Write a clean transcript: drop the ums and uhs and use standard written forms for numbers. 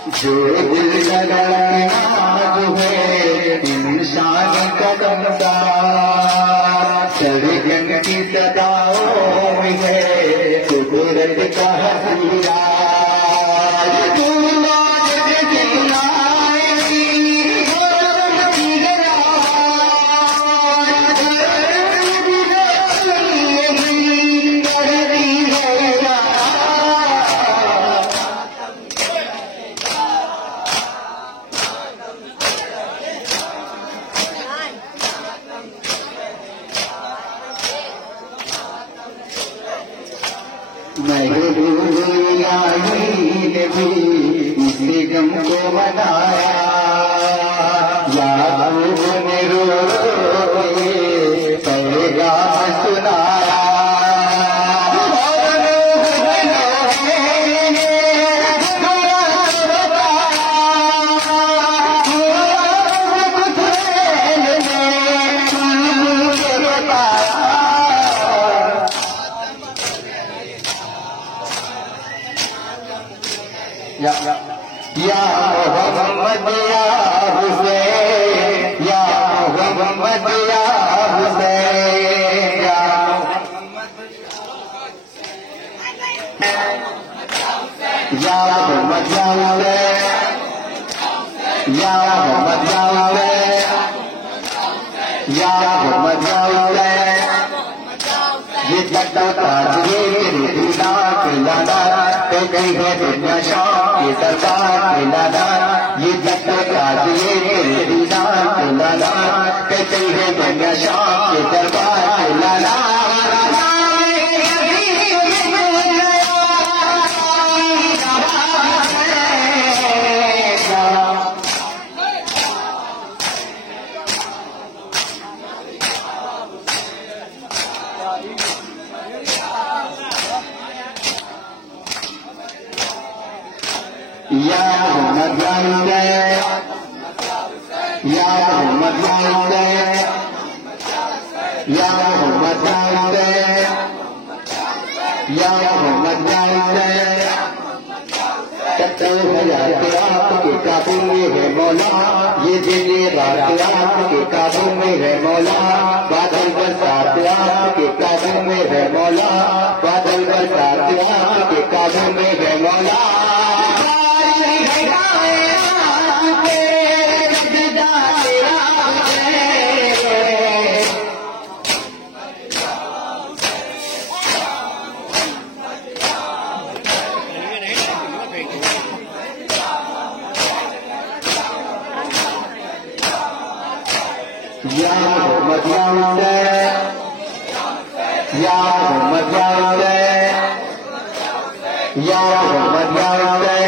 जो दिल लगाना जो है इंसान कदम का सरगन की सदाओं में है कुदरत का हसीरा ने भी इसी गम को मनाया याकूब ने रो के पैगाम सुनाया या मोहम्मद या हुसैन या मोहम्मद या हुसैन या मोहम्मद या हुसैन या मोहम्मद या हुसैन या मोहम्मद या हुसैन ये तख्ता ताजरे तेरे दीदा के लादा तो कहीं है दुनिया शाम के सरकार के लादा ये तख्ता ताजरे तेरे दीदा के लादा तो कहीं है दुनिया शाम के सरकार के लादा या मोहम्मद या हुसैन या मोहम्मद या हुसैन या मोहम्मद या हुसैन या मोहम्मद या हुसैन सत्तर हजार आपके काबू में है मौला ये दिन रात आपके काबू में है मौला बादल बरसात आपके काबू में है मौला बादल बरसात आपके काबू में है मौला या मोहम्मद या हुसैन या मोहम्मद या हुसैन या मोहम्मद या हुसैन